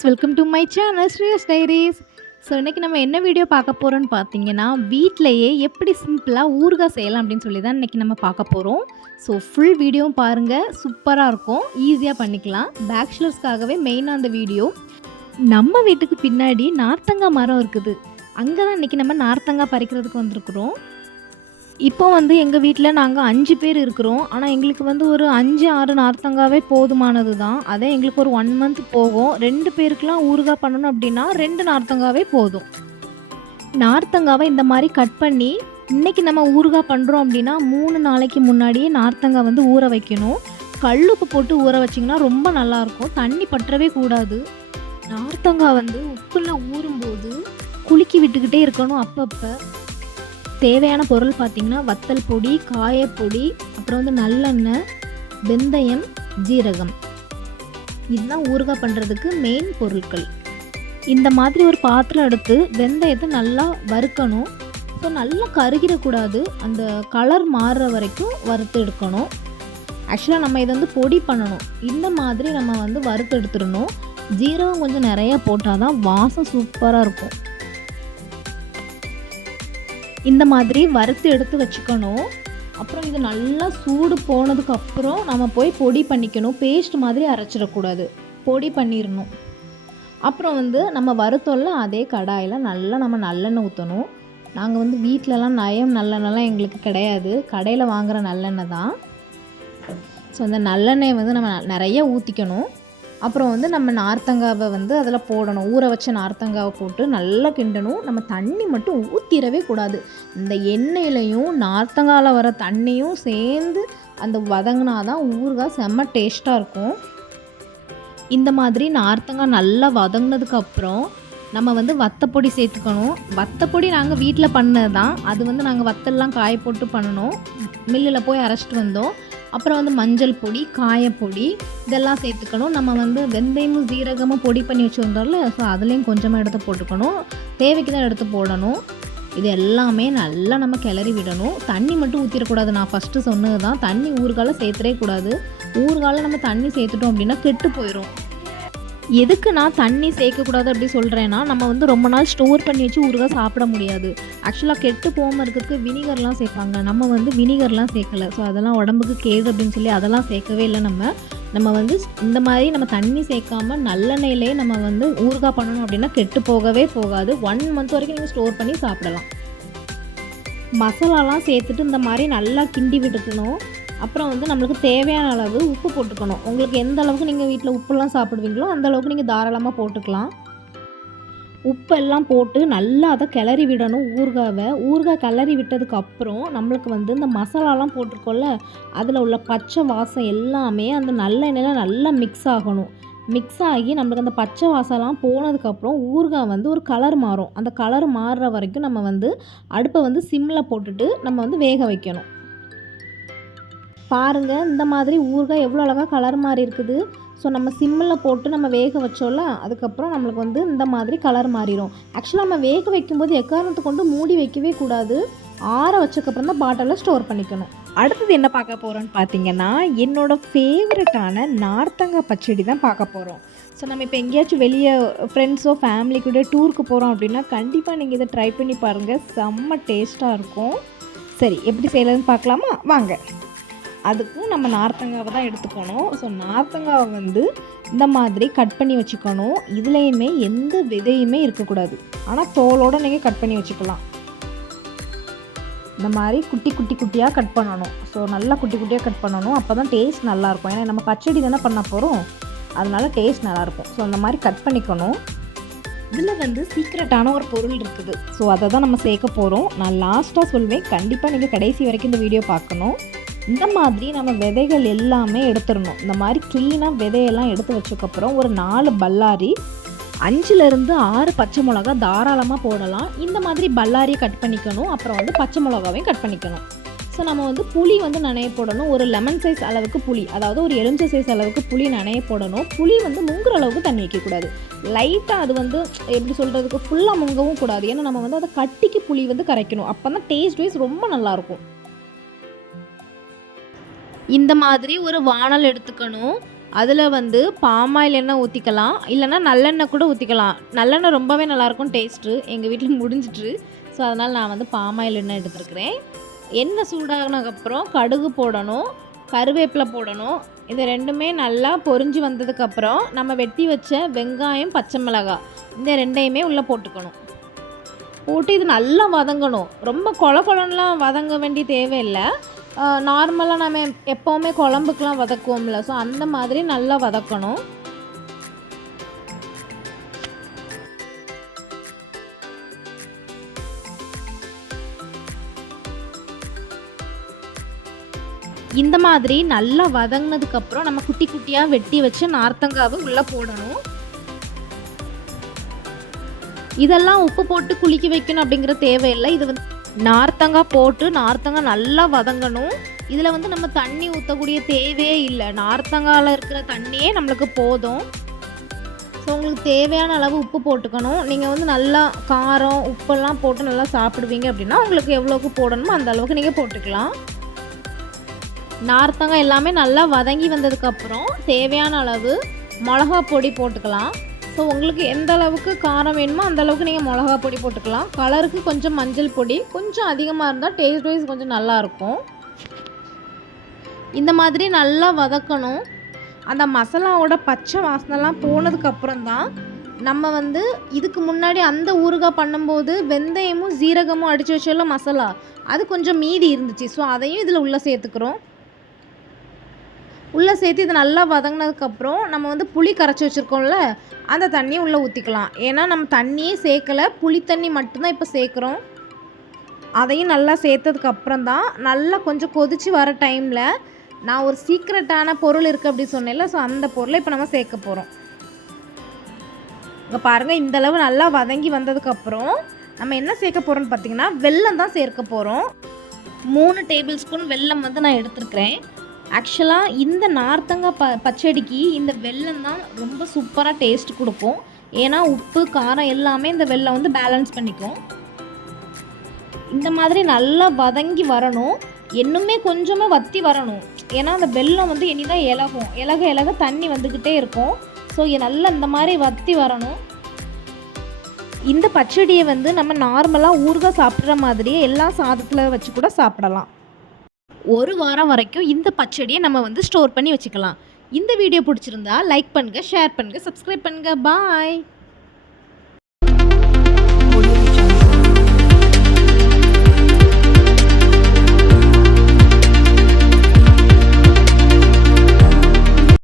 Friends, welcome to my channel ஸ்ரீஸ் diaries. So இன்றைக்கி நம்ம என்ன வீடியோ பார்க்க போகிறோன்னு பார்த்தீங்கன்னா, வீட்டிலையே எப்படி சிம்பிளாக ஊறுகாய் செய்யலாம் அப்படின்னு சொல்லி தான் இன்றைக்கி நம்ம பார்க்க போகிறோம். ஸோ ஃபுல் வீடியோவும் பாருங்கள், சூப்பராக இருக்கும், ஈஸியாக பண்ணிக்கலாம். பேச்சுலர்ஸ்க்காகவே மெயினாக அந்த வீடியோ. நம்ம வீட்டுக்கு பின்னாடி நார்த்தங்காய் மரம் இருக்குது. அங்கே தான் இன்றைக்கி நம்ம நார்த்தங்காய் பறிக்கிறதுக்கு வந்திருக்குறோம். இப்போ எங்கள் வீட்டில் நாங்கள் 5 பேர் இருக்கிறோம். ஆனால் எங்களுக்கு ஒரு 5-6 நார்த்தங்காவே போதுமானது தான். அதே எங்களுக்கு ஒரு 1 மந்த் போகும். 2 பேருக்குலாம் ஊறுகாய் பண்ணணும் அப்படின்னா 2 நார்த்தங்காவே போதும். நார்த்தங்காவை இந்த மாதிரி கட் பண்ணி இன்றைக்கி நம்ம ஊறுகாய் பண்ணுறோம் அப்படின்னா 3 நாளைக்கு முன்னாடியே நார்த்தங்காய் ஊற வைக்கணும். கல்லுப்பு போட்டு ஊற வச்சிங்கன்னா ரொம்ப நல்லாயிருக்கும். தண்ணி பற்றவே கூடாது. நார்த்தங்காய் உப்பில் ஊறும்போது குலுக்கி விட்டுக்கிட்டே இருக்கணும் அப்பப்போ. தேவையான பொருள் பார்த்திங்கன்னா, வத்தல் பொடி, காயப்பொடி, அப்புறம் நல்லெண்ணெய், வெந்தயம், ஜீரகம். இதுதான் ஊறுகாய் பண்ணுறதுக்கு மெயின் பொருட்கள். இந்த மாதிரி ஒரு பாத்திரம் எடுத்து வெந்தயத்தை நல்லா வறுக்கணும். ஸோ நல்லா கருகிடக்கூடாது. அந்த கலர் மாறுற வரைக்கும் வறுத்து எடுக்கணும். ஆக்சுவலாக நம்ம இதை பொடி பண்ணணும். இந்த மாதிரி நம்ம வறுத்து எடுத்துடணும். ஜீரகம் கொஞ்சம் நிறையா போட்டால் தான் வாசம் சூப்பராக இருக்கும். இந்த மாதிரி வறுத்து எடுத்து வச்சுக்கணும். அப்புறம் இது நல்லா சூடு போனதுக்கப்புறம் நம்ம போய் பொடி பண்ணிக்கணும். பேஸ்ட் மாதிரி அரைச்சிடக்கூடாது, பொடி பண்ணிடணும். அப்புறம் நம்ம வறுத்தோல்ல அதே கடாயில் நல்லா நம்ம நல்லெண்ணெய் ஊற்றணும். நாங்கள் வீட்டிலலாம் நயம் நல்லெண்ணெய்லாம் எங்களுக்கு கிடையாது, கடையில் வாங்குகிற நல்லெண்ணெய் தான். ஸோ அந்த நல்லெண்ணெயை நம்ம நிறைய ஊற்றிக்கணும். அப்புறம் நம்ம நார்த்தங்காவை அதில் போடணும். ஊற வச்ச நார்த்தங்காவை போட்டு நல்லா கிண்டணும். நம்ம தண்ணி மட்டும் ஊற்றிடவே கூடாது. இந்த எண்ணெயிலையும் நார்த்தங்காவில் வர தண்ணியும் சேர்ந்து அந்த வதங்கினா தான் ஊறுகாய் செம்ம டேஸ்ட்டாக இருக்கும். இந்த மாதிரி நார்த்தங்காய் நல்லா வதங்கினதுக்கப்புறம் நம்ம வத்தப்பொடி சேர்த்துக்கணும். வத்தப்பொடி நாங்கள் வீட்டில் பண்ணது தான். அது நாங்கள் வத்தல்லாம் காய போட்டு பண்ணணும். மில்லில் போய் அரைச்சிட்டு வந்தோம். அப்புறம் மஞ்சள் பொடி, காயப்பொடி இதெல்லாம் சேர்த்துக்கணும். நம்ம வெந்தயமும் ஜீரகமும் பொடி பண்ணி வச்சுருந்தோம்ல, ஸோ அதுலேயும் கொஞ்சமாக எடுத்து போட்டுக்கணும். தேவைக்கு தான் எடுத்து போடணும். இது எல்லாமே நல்லா நம்ம கிளறி விடணும். தண்ணி மட்டும் ஊற்றிடக்கூடாது. நான் ஃபஸ்ட்டு சொன்னது தான், தண்ணி ஊறுகால சேர்த்துடவே கூடாது. ஊறுகால நம்ம தண்ணி சேர்த்துட்டோம் அப்படின்னா கெட்டு போயிடும். எதுக்கு நான் தண்ணி சேர்க்கக்கூடாது அப்படி சொல்கிறேன்னா, நம்ம ரொம்ப நாள் ஸ்டோர் பண்ணி வச்சு ஊறுகாய் சாப்பிட முடியாது. ஆக்சுவலாக கெட்டு போகாமல் இருக்கிறதுக்கு வினிகர்லாம் சேர்ப்பாங்க. நம்ம வினிகர்லாம் சேர்க்கலை. ஸோ அதெல்லாம் உடம்புக்கு கேடு அப்படின்னு சொல்லி அதெல்லாம் சேர்க்கவே இல்லை. நம்ம இந்த மாதிரி நம்ம தண்ணி சேர்க்காமல் நல்லெண்ணெயிலே நம்ம ஊறுகாய் பண்ணணும் அப்படின்னா கெட்டு போகவே போகாது. 1 மந்த் வரைக்கும் நீங்கள் ஸ்டோர் பண்ணி சாப்பிடலாம். மசாலாலாம் சேர்த்துட்டு இந்த மாதிரி நல்லா கிண்டி விட்டுக்கணும். அப்புறம் நம்மளுக்கு தேவையான அளவு உப்பு போட்டுக்கணும். உங்களுக்கு எந்த அளவுக்கு நீங்கள் வீட்டில் உப்புலாம் சாப்பிடுவீங்களோ அந்த அளவுக்கு நீங்கள் தாராளமாக போட்டுக்கலாம். உப்பெல்லாம் போட்டு நல்லா அதை கிளறி விடணும். ஊறுகாய் கிளறி விட்டதுக்கப்புறம் நம்மளுக்கு இந்த மசாலாலாம் போட்டிருக்கோம்ல, அதில் உள்ள பச்சை வாசம் எல்லாமே அந்த நல்லெண்ணெயில் நல்லா மிக்ஸ் ஆகணும். மிக்ஸ் ஆகி நம்மளுக்கு அந்த பச்சை வாசம்லாம் போனதுக்கப்புறம் ஊறுகாய் ஒரு கலர் மாறும். அந்த கலர் மாறுற வரைக்கும் நம்ம அடுப்பை சிம்மில் போட்டுட்டு நம்ம வேக வைக்கணும். பாருங்கள், இந்த மாதிரி ஊறுகாய் எவ்வளோ அழகாக கலர் மாறி இருக்குது. ஸோ நம்ம சிம்மில் போட்டு நம்ம வேக வச்சோம்ல, அதுக்கப்புறம் நம்மளுக்கு இந்த மாதிரி கலர் மாறிடும். ஆக்சுவலாக நம்ம வேக வைக்கும்போது எக்காரணத்தை கொண்டு மூடி வைக்கவே கூடாது. ஆற வச்சக்கப்புறம் தான் பாட்டிலில் ஸ்டோர் பண்ணிக்கணும். அடுத்தது என்ன பார்க்க போகிறோன்னு பார்த்தீங்கன்னா, என்னோடய ஃபேவரட்டான நார்த்தங்காய் பச்சடி தான் பார்க்க போகிறோம். ஸோ நம்ம இப்போ எங்கேயாச்சும் வெளியே ஃப்ரெண்ட்ஸோ ஃபேமிலி கூட டூருக்கு போகிறோம் அப்படின்னா கண்டிப்பாக நீங்கள் இதை ட்ரை பண்ணி பாருங்கள். செம்ம டேஸ்ட்டாக இருக்கும். சரி, எப்படி செய்யறதுன்னு பார்க்கலாமா? வாங்க. அதுக்கும் நம்ம நார்த்தங்காவை தான் எடுத்துக்கணும். ஸோ நார்த்தங்காவை இந்த மாதிரி கட் பண்ணி வச்சுக்கணும். இதுலேயுமே எந்த விதையுமே இருக்கக்கூடாது. ஆனால் தோலோடு நீங்கள் கட் பண்ணி வச்சுக்கலாம். இந்த மாதிரி குட்டி குட்டி குட்டியாக கட் பண்ணணும். ஸோ நல்லா குட்டி குட்டியாக கட் பண்ணணும். அப்போ தான் டேஸ்ட் நல்லாயிருக்கும். ஏன்னா நம்ம பச்சடி தானே பண்ண போகிறோம், அதனால டேஸ்ட் நல்லாயிருக்கும். ஸோ அந்த மாதிரி கட் பண்ணிக்கணும். இதில் சீக்ரெட்டான ஒரு பொருள் இருக்குது. ஸோ அதை தான் நம்ம சேர்க்க போகிறோம். நான் லாஸ்ட்டாக சொல்வேன், கண்டிப்பாக நீங்கள் கடைசி வரைக்கும் இந்த வீடியோ பார்க்கணும். இந்த மாதிரி நம்ம விதைகள் எல்லாமே எடுத்துடணும். இந்த மாதிரி க்ளீனாக விதையெல்லாம் எடுத்து வச்சக்கப்புறம் ஒரு 4 பல்லாரி, 5லேருந்து 6 பச்சை மிளகா தாராளமாக போடலாம். இந்த மாதிரி பல்லாரியை கட் பண்ணிக்கணும். அப்புறம் பச்சை மிளகாவையும் கட் பண்ணிக்கணும். ஸோ நம்ம புளி நனைய போடணும். ஒரு லெமன் சைஸ் அளவுக்கு புளி, அதாவது ஒரு எலுமிச்சை சைஸ் அளவுக்கு புளி நனைய போடணும். புளி முங்குற அளவுக்கு தண்ணி வைக்கக்கூடாது. லைட்டாக அது எப்படி சொல்கிறதுக்கு ஃபுல்லாக முங்கவும் கூடாது. ஏன்னா நம்ம அதை கட்டிக்கு புளி கரைக்கணும். அப்போ தான் டேஸ்ட் வைஸ் ரொம்ப நல்லாயிருக்கும். இந்த மாதிரி ஒரு வாணல் எடுத்துக்கணும். அதில் வந்து பாம் ஆயில் எண்ணெய் ஊற்றிக்கலாம், இல்லைனா நல்லெண்ணெய் கூட ஊற்றிக்கலாம். நல்லெண்ணெய் ரொம்பவே நல்லாயிருக்கும் டேஸ்ட்டு. எங்கள் வீட்டில் முடிஞ்சிட்டு, ஸோ அதனால் நான் வந்து பாம் ஆயில் எண்ணெய் எடுத்துருக்கிறேன். எண்ணெய் சூடானதுக்கப்புறம் கடுகு போடணும், கருவேப்பிலை போடணும். இது ரெண்டுமே நல்லா பொரிஞ்சு வந்ததுக்கப்புறம் நம்ம வெட்டி வச்ச வெங்காயம், பச்சை மிளகாய் இந்த ரெண்டையுமே உள்ளே போட்டுக்கணும். போட்டு இது நல்லா வதங்கணும். ரொம்ப கொலன்னுலாம் வதங்க வேண்டிய தேவையில்லை. நார்மலாக நம்ம எப்போவுமே குழம்புக்கெலாம் வதக்குவோம்ல, ஸோ அந்த மாதிரி நல்லா வதக்கணும். இந்த மாதிரி நல்லா வதங்கினதுக்கப்புறம் நம்ம குட்டி குட்டியாக வெட்டி வச்சு நார்த்தங்காவை உள்ளே போடணும். இதெல்லாம் உப்பு போட்டு குளிக்க வைக்கணும் அப்படிங்கிற தேவையில்லை. இது வந்து நார்த்தங்காய் போட்டு நார்த்தங்காய் நல்லா வதங்கணும். இதில் வந்து நம்ம தண்ணி ஊற்றக்கூடிய தேவையே இல்லை. நார்த்தங்காயில் இருக்கிற தண்ணியே நம்மளுக்கு போதும். ஸோ உங்களுக்கு தேவையான அளவு உப்பு போட்டுக்கணும். நீங்கள் வந்து நல்லா காரம் உப்பெல்லாம் போட்டு நல்லா சாப்பிடுவீங்க அப்படின்னா உங்களுக்கு எவ்வளோக்கு போடணுமோ அந்த அளவுக்கு நீங்கள் போட்டுக்கலாம். நார்த்தங்காய் எல்லாமே நல்லா வதங்கி வந்ததுக்கப்புறம் தேவையான அளவு மிளகா பொடி போட்டுக்கலாம். ஸோ உங்களுக்கு எந்த அளவுக்கு காரம் வேணுமோ அந்த அளவுக்கு நீங்கள் மிளகா பொடி போட்டுக்கலாம். கலருக்கு கொஞ்சம் மஞ்சள் பொடி கொஞ்சம் அதிகமாக இருந்தால் டேஸ்ட் வைஸ் கொஞ்சம் நல்லாயிருக்கும். இந்த மாதிரி நல்லா வதக்கணும். அந்த மசாலாவோட பச்சை வாசனைலாம் போனதுக்கப்புறம் தான் நம்ம வந்து இதுக்கு முன்னாடி அந்த ஊறுகாய் பண்ணும்போது வெந்தயமும் சீரகமும் அடித்து வச்சோல்ல மசாலா, அது கொஞ்சம் மீதி இருந்துச்சு. ஸோ அதையும் இதில் உள்ளே சேர்த்துக்கிறோம். உள்ளே சேர்த்து இது நல்லா வதங்கினதுக்கப்புறம் நம்ம வந்து புளி கரைச்சி வச்சுருக்கோம்ல, அந்த தண்ணியை உள்ளே ஊற்றிக்கலாம். ஏன்னா நம்ம தண்ணியே சேர்க்கலை, புளி தண்ணி மட்டும்தான் இப்போ சேர்க்குறோம். அதையும் நல்லா சேர்த்ததுக்கப்புறம் தான் நல்லா கொஞ்சம் கொதித்து வர டைமில் நான் ஒரு சீக்ரெட்டான பொருள் இருக்குது அப்படி சொன்னேன்ல, ஸோ அந்த பொருளை இப்போ நம்ம சேர்க்க போகிறோம். இங்கே பாருங்கள், இந்தளவு நல்லா வதங்கி வந்ததுக்கப்புறம் நம்ம என்ன சேர்க்க போகிறோம்னு பார்த்திங்கன்னா வெல்லம் தான் சேர்க்க போகிறோம். 3 டேபிள் ஸ்பூன் வெல்லம் வந்து நான் எடுத்துருக்கிறேன். ஆக்சுவலாக இந்த நார்த்தங்காய் பச்சடிக்கு இந்த வெல்லம் தான் ரொம்ப சூப்பராக டேஸ்ட் கொடுக்கும். ஏன்னா உப்பு காரம் எல்லாமே இந்த வெல்லம் வந்து பேலன்ஸ் பண்ணிக்கும். இந்த மாதிரி நல்லா வதங்கி வரணும். இன்னுமே கொஞ்சமாக வற்றி வரணும். ஏன்னா அந்த வெல்லம் வந்து இனிதான் இலக தண்ணி வந்துக்கிட்டே இருக்கும். ஸோ நல்லா இந்த மாதிரி வற்றி வரணும். இந்த பச்சடியை வந்து நம்ம நார்மலாக ஊறுகாய் சாப்பிட்ற மாதிரியே எல்லா சாதத்தில் வச்சு கூட சாப்பிடலாம். 1 வாரம் வரைக்கும் இந்த பச்சடியை நம்ம வந்து ஸ்டோர் பண்ணி வச்சுக்கலாம். இந்த வீடியோ பிடிச்சிருந்தா லைக் பண்ணுங்கள், ஷேர் பண்ணுங்கள், சப்ஸ்கிரைப் பண்ணுங்கள். பாய்.